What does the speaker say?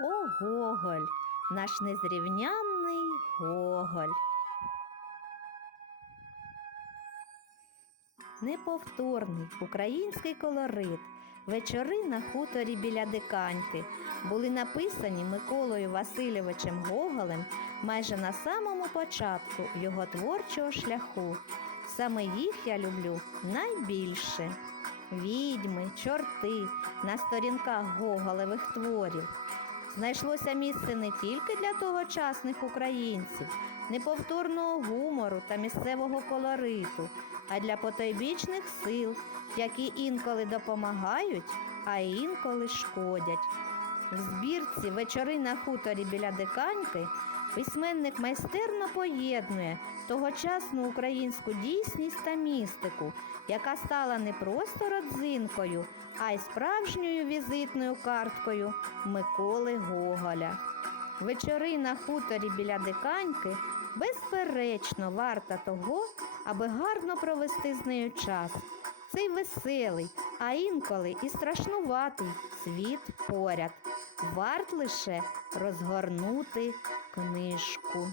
О, Гоголь, наш незрівнянний Гоголь. Неповторний український колорит. Вечори на хуторі біля диканьки були написані Миколою Васильовичем Гоголем майже на самому початку його творчого шляху. Саме їх я люблю найбільше. Відьми, чорти на сторінках Гоголевих творів. Знайшлося місце не тільки для тогочасних українців, неповторного гумору та місцевого колориту, а для потойбічних сил, які інколи допомагають, а інколи шкодять. В збірці Вечори на хуторі біля диканьки письменник майстерно поєднує тогочасну українську дійсність та містику, яка стала не просто родзинкою, а й справжньою візитною карткою Миколи Гоголя. Вечори на хуторі біля диканьки безперечно варта того, аби гарно провести з нею час. Цей веселий, а інколи і страшнуватий світ поряд. Варт лише розгорнути книжку.